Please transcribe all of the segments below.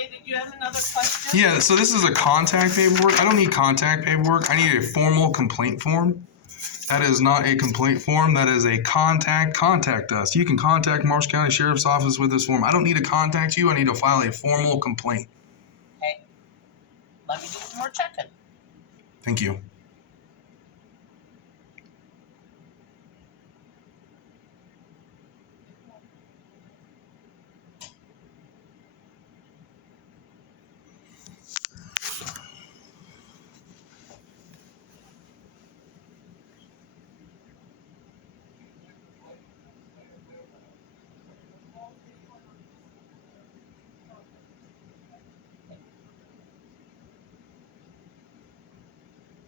Okay, did you have another question? Yeah, so this is a contact paperwork. I don't need contact paperwork. I need a formal complaint form. That is not a complaint form. That is a contact us. You can contact Marshall County Sheriff's Office with this form. I don't need to contact you. I need to file a formal complaint. Okay. Let me do some more checking. Thank you.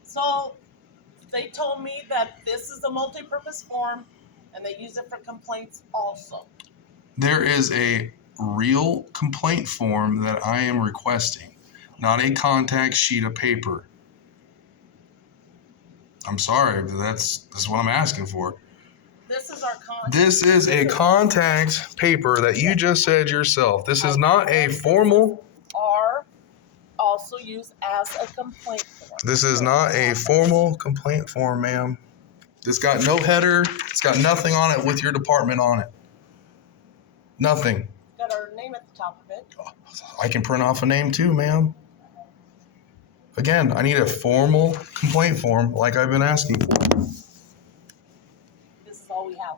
So they told me that this is a multi-purpose form and they use it for complaints also. There is a real complaint form that I am requesting, not a contact sheet of paper. I'm sorry, but that's what I'm asking for. This is our contact. This is a contact paper that you just said yourself. This is not a formal. Are also used as a complaint form. This is not a formal complaint form, ma'am. It's got no header. It's got nothing on it with your department on it. Nothing. It's got our name at the top of it. I can print off a name too, ma'am. Again, I need a formal complaint form like I've been asking for. This is all we have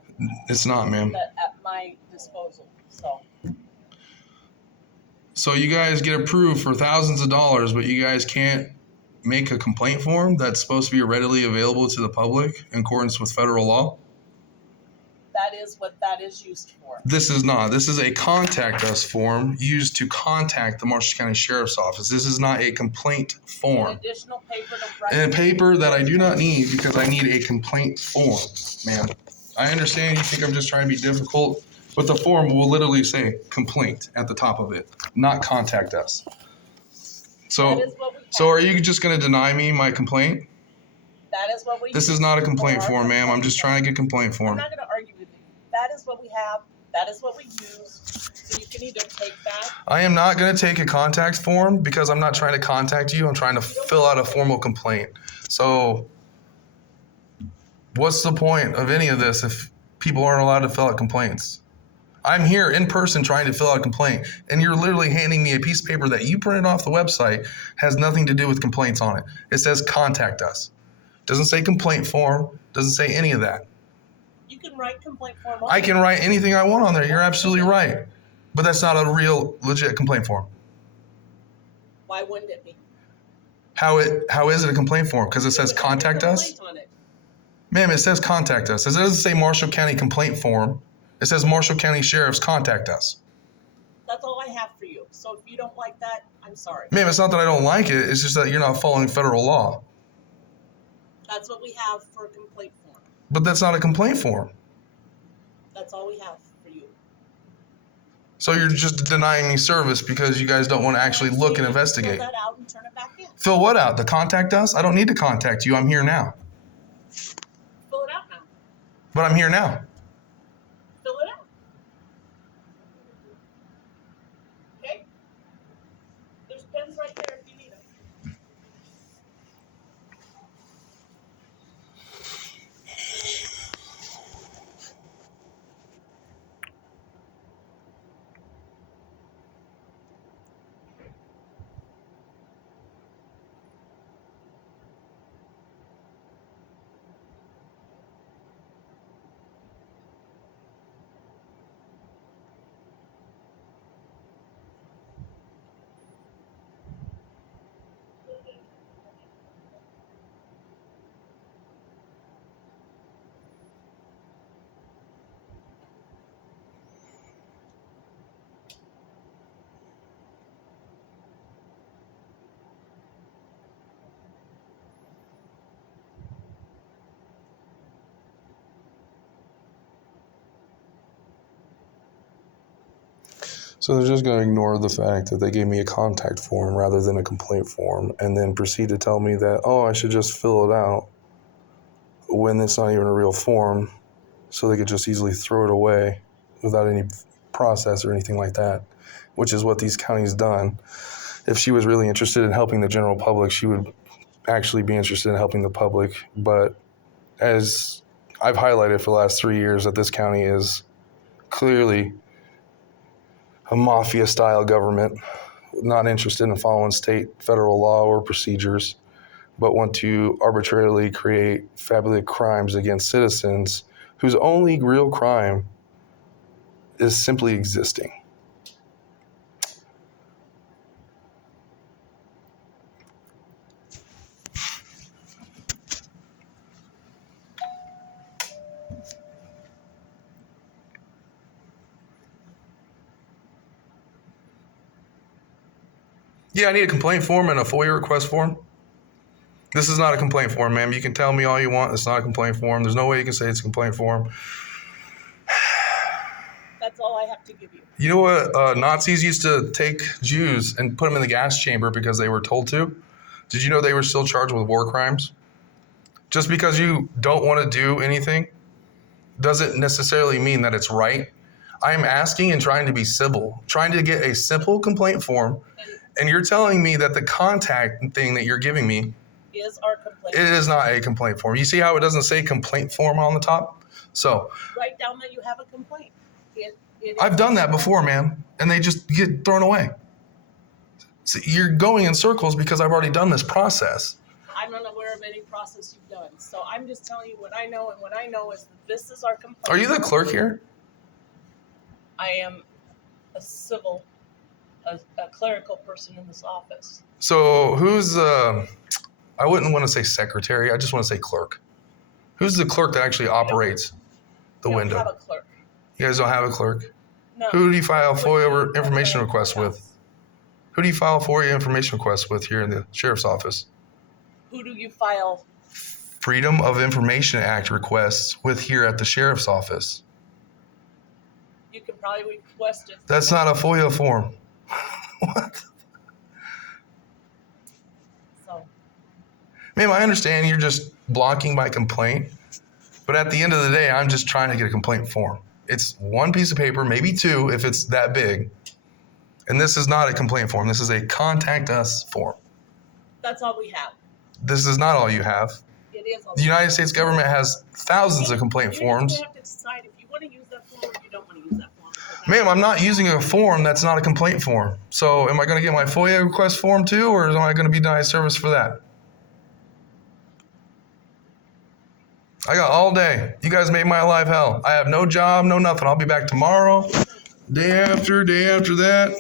It's not, ma'am. at my disposal. So you guys get approved for thousands of dollars, but you guys can't make a complaint form that's supposed to be readily available to the public in accordance with federal law? That is what that is used for. This is not. This is a contact us form used to contact the Marshall County Sheriff's Office. This is not a complaint form. An additional paper to write. And a paper that I do not need because I need a complaint form, ma'am. I understand you think I'm just trying to be difficult, but the form will literally say complaint at the top of it, not contact us. That is what we have. So are you just going to deny me my complaint? That is what we This use is not a complaint for our form, ma'am. I'm complaint just trying to get a complaint I'm form. not going to argue with you. That is what we have. That is what we use. So you can either take that. I am not going to take a contact form because I'm not trying to contact you. I'm trying to fill out a formal complaint. So what's the point of any of this if people aren't allowed to fill out complaints? I'm here in person trying to fill out a complaint, and you're literally handing me a piece of paper that you printed off the website, has nothing to do with complaints on it. It says contact us. Doesn't say complaint form, doesn't say any of that. You can write complaint form. I can write anything I want on there. You're absolutely right. But that's not a real, legit complaint form. Why wouldn't it be? How is it a complaint form? Because it says contact us? On it. Ma'am, it says contact us. It doesn't say Marshall County complaint form. It says Marshall County Sheriff's contact us. That's all I have for you. So if you don't like that, I'm sorry. Ma'am, it's not that I don't like it. It's just that you're not following federal law. That's what we have for a complaint form. But that's not a complaint form. That's all we have for you. So you're just denying me service because you guys don't want to actually look and investigate. Fill that out and turn it back in. Fill what out? The contact us? I don't need to contact you. I'm here now. Fill it out now. But I'm here now. Fill it out. Okay? There's pens right there if you need them. So they're just going to ignore the fact that they gave me a contact form rather than a complaint form and then proceed to tell me that, oh, I should just fill it out when it's not even a real form, so they could just easily throw it away without any process or anything like that. which is what these counties done. If she was really interested in helping the general public, she would actually be interested in helping the public. But as I've highlighted for the last 3 years, that this county is clearly a mafia-style government, not interested in following state, federal law or procedures, but want to arbitrarily create fabulous crimes against citizens whose only real crime is simply existing. Yeah, I need a complaint form and a FOIA request form. This is not a complaint form, ma'am. You can tell me all you want. It's not a complaint form. There's no way you can say it's a complaint form. That's all I have to give you. You know what? Nazis used to take Jews and put them in the gas chamber because they were told to. Did you know they were still charged with war crimes? Just because you don't want to do anything doesn't necessarily mean that it's right. I am asking and trying to be civil, trying to get a simple complaint form, and you're telling me that the contact thing that you're giving me is our complaint. It is not a complaint form. You see how it doesn't say complaint form on the top? So write down that you have a complaint. I've done that before, ma'am, and they just get thrown away. So you're going in circles because I've already done this process. I'm not aware of any process you've done. So I'm just telling you what I know, and what I know is that this is our complaint. Are you the clerk here? I am a clerical person in this office. So who's I wouldn't want to say secretary. I just want to say clerk. Who's the clerk that actually operates the window? We don't have a clerk. You guys don't have a clerk? No. Who do you file FOIA information requests with? Who do you file FOIA information requests with here in the sheriff's office? Who do you file Freedom of Information Act requests with here at the sheriff's office? You can probably request it. That's not a FOIA form. What? So, ma'am, I understand you're just blocking my complaint, but at the end of the day, I'm just trying to get a complaint form. It's one piece of paper, maybe two if it's that big. And this is not a complaint form. This is a contact us form. That's all we have. This is not all you have. It is all The United States government has thousands of complaint forms. You have to decide if you want to use that form or you don't want to use that form. Ma'am, I'm not using a form that's not a complaint form. So am I going to get my FOIA request form too, or am I going to be denied service for that? I got all day. You guys made my life hell. I have no job, no nothing. I'll be back tomorrow, day after that.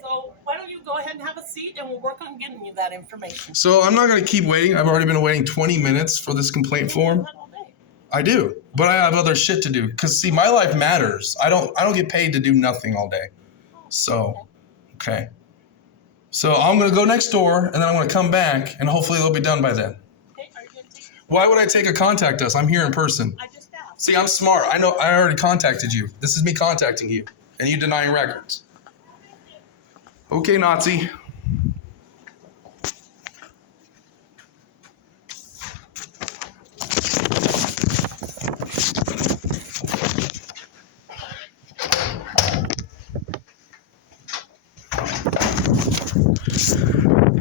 So why don't you go ahead and have a seat and we'll work on getting you that information. So I'm not going to keep waiting. I've already been waiting 20 minutes for this complaint form. I do, but I have other shit to do. Cause see, my life matters. I don't get paid to do nothing all day. So, okay. So I'm going to go next door and then I'm going to come back and hopefully they'll be done by then. Okay, are you going to take Why would I take a contact us? I'm here in person. I just asked. See, I'm smart. I know I already contacted you. This is me contacting you and you denying records. Okay, Nazi.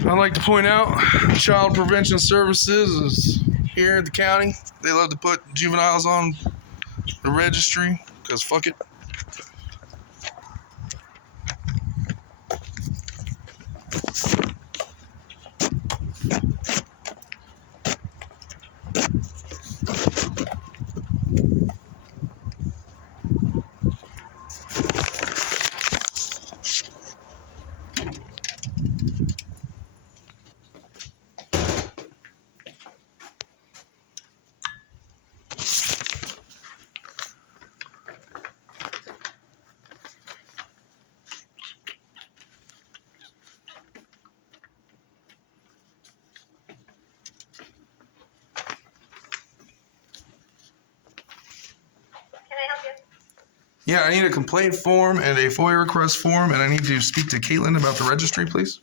I'd like to point out Child Prevention Services is here at the county. They love to put juveniles on the registry because fuck it. Yeah, I need a complaint form and a FOIA request form, and I need to speak to Kaitlyn about the registry, please.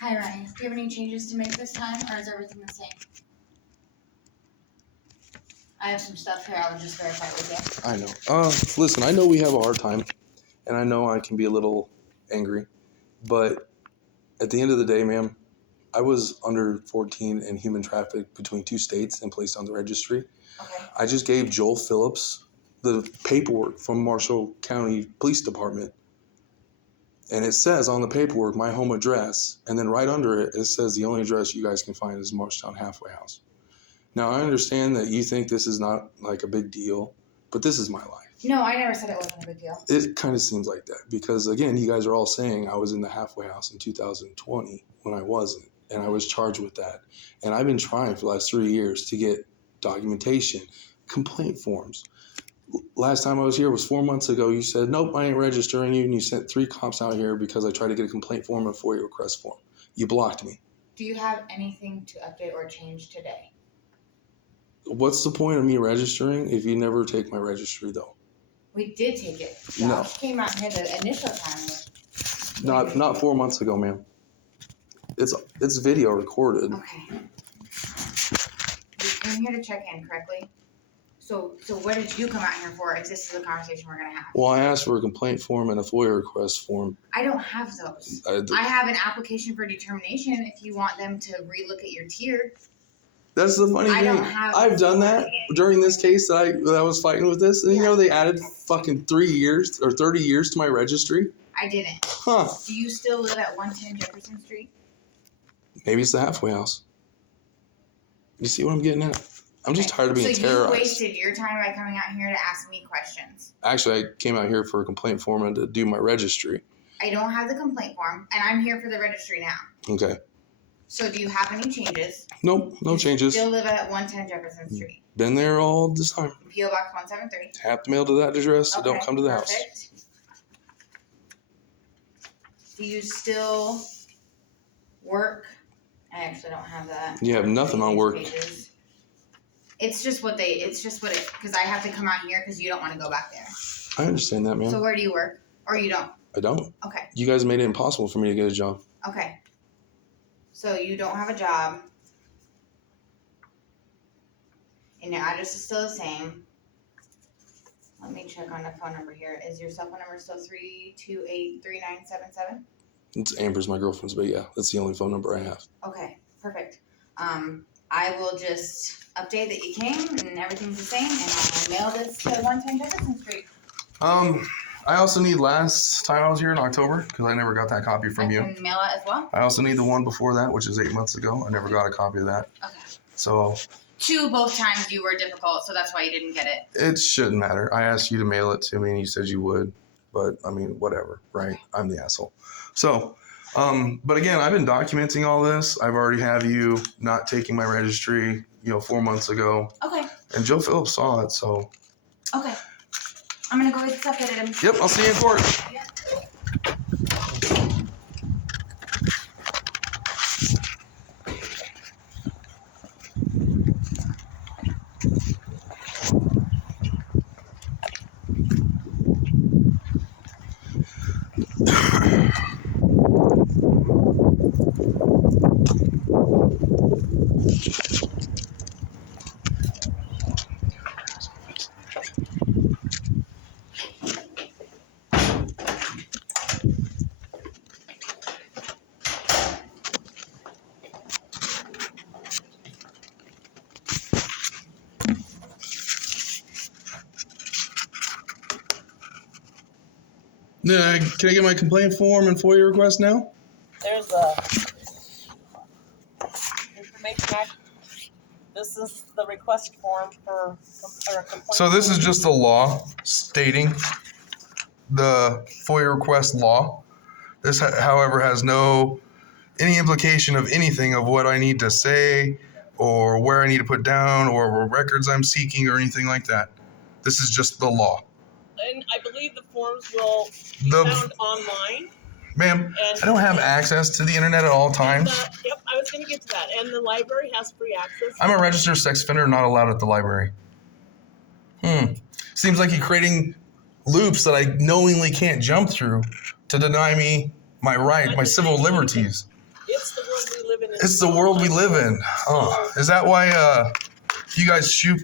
Hi Ryan, do you have any changes to make this time, or is everything the same? I have some stuff here I would just verify with you. I know. Listen, I know we have a hard time, and I know I can be a little angry, but at the end of the day, ma'am, I was under 14 and human trafficked between two states and placed on the registry. Okay. I just gave Joel Phillips the paperwork from Marshall County Police Department. And it says on the paperwork, my home address. And then right under it, it says the only address you guys can find is Marshtown Halfway House. Now, I understand that you think this is not like a big deal, but this is my life. No, I never said it wasn't a big deal. It kind of seems like that because, again, you guys are all saying I was in the halfway house in 2020 when I wasn't. and I was charged with that. And I've been trying for the last 3 years to get documentation, complaint forms. Last time I was here was 4 months ago. You said, nope, I ain't registering you. And you sent 3 cops out here because I tried to get a complaint form and a FOIA request form. You blocked me. Do you have anything to update or change today? What's the point of me registering if you never take my registry, though? We did take it. No. Josh came out here the initial time. Not 4 months ago, ma'am. It's video recorded. Okay. You came here to check in, correctly? So what did you come out here for if this is a conversation we're going to have? Well, I asked for a complaint form and a FOIA request form. I don't have those. I have an application for determination if you want them to relook at your tier. That's the funny thing. I've done that during this case that I was fighting with this. And you know, they added fucking 3 years or 30 years to my registry. I didn't. Huh. Do you still live at 110 Jefferson Street? Maybe it's the halfway house. You see what I'm getting at? I'm just tired of being terrorized. So you wasted your time by coming out here to ask me questions. Actually, I came out here for a complaint form and to do my registry. I don't have the complaint form, and I'm here for the registry now. Okay. So do you have any changes? Nope, no changes. Still live at 110 Jefferson Street. Been there all this time. P.O. Box 173. Have to mail to that address, so don't come to the house. Do you still work? I actually don't have that. You have nothing on work. Pages. It's just what because I have to come out here because you don't want to go back there. I understand that, man. So where do you work? Or you don't? I don't. Okay. You guys made it impossible for me to get a job. Okay. So you don't have a job. And your address is still the same. Let me check on the phone number here. Is your cell phone number still 328-3977? It's Amber's, my girlfriend's, but yeah, that's the only phone number I have. Okay, perfect. I will just update that you came and everything's the same, and I'll mail this to 110 Jefferson Street. I also need last time I was here in October, because I never got that copy from you. I can mail it as well? I also need the one before that, which is 8 months ago. I never got a copy of that. Okay. So. Both times you were difficult, so that's why you didn't get it. It shouldn't matter. I asked you to mail it to me, and you said you would. But, I mean, whatever, right? Okay. I'm the asshole. So, but again, I've been documenting all this. I've already have you not taking my registry, 4 months ago. Okay. And Joe Phillips saw it, so. Okay. I'm going to go get this updated. Yep, I'll see you in court. Yeah. Can I get my complaint form and FOIA request now? There's a information act. This is the request form for a complaint. So this is just a law stating the FOIA request law. This, however, has any implication of anything of what I need to say or where I need to put down or what records I'm seeking or anything like that. This is just the law. And I believe the forms will be found online. Ma'am, I don't have access to the internet at all times. Yep, I was going to get to that. And the library has free access. I'm a registered sex offender, not allowed at the library. Seems like you're creating loops that I knowingly can't jump through to deny me my right, my civil liberties. It's the world we live in. It's the world we live in. Oh, is that why you guys shoot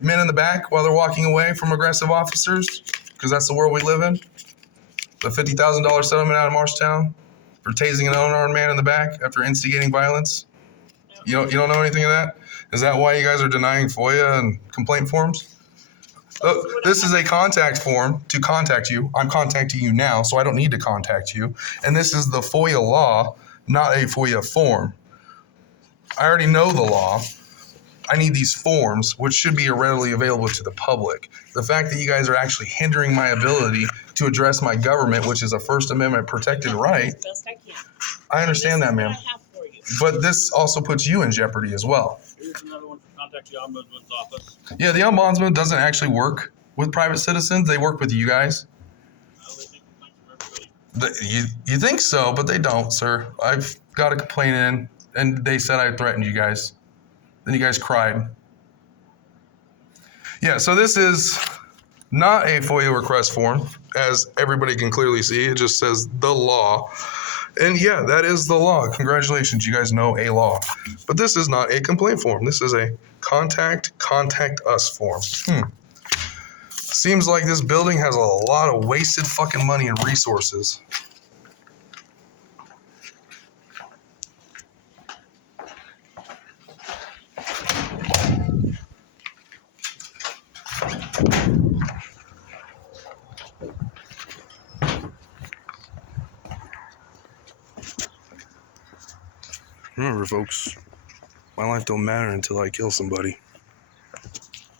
men in the back while they're walking away from aggressive officers? Because that's the world we live in? The $50,000 settlement out of Marshtown for tasing an unarmed man in the back after instigating violence? You don't know anything of that? Is that why you guys are denying FOIA and complaint forms? This is a contact form to contact you. I'm contacting you now, so I don't need to contact you. And this is the FOIA law, not a FOIA form. I already know the law. I need these forms, which should be readily available to the public. The fact that you guys are actually hindering my ability to address my government, which is a First Amendment protected right. Best I can. I understand that, ma'am. but this also puts you in jeopardy as well. Here's another one to contact the Ombudsman's office. Yeah, the ombudsman doesn't actually work with private citizens. They work with you guys. They take complaints from everybody. You think so, but they don't, sir. I've got a complaint in, and they said I threatened you guys. Then you guys cried. Yeah, so this is not a FOIA request form, as everybody can clearly see. It just says the law. And yeah, that is the law. Congratulations, you guys know a law. But this is not a complaint form. This is a contact us form. Seems like this building has a lot of wasted fucking money and resources. Remember, folks, my life don't matter until I kill somebody.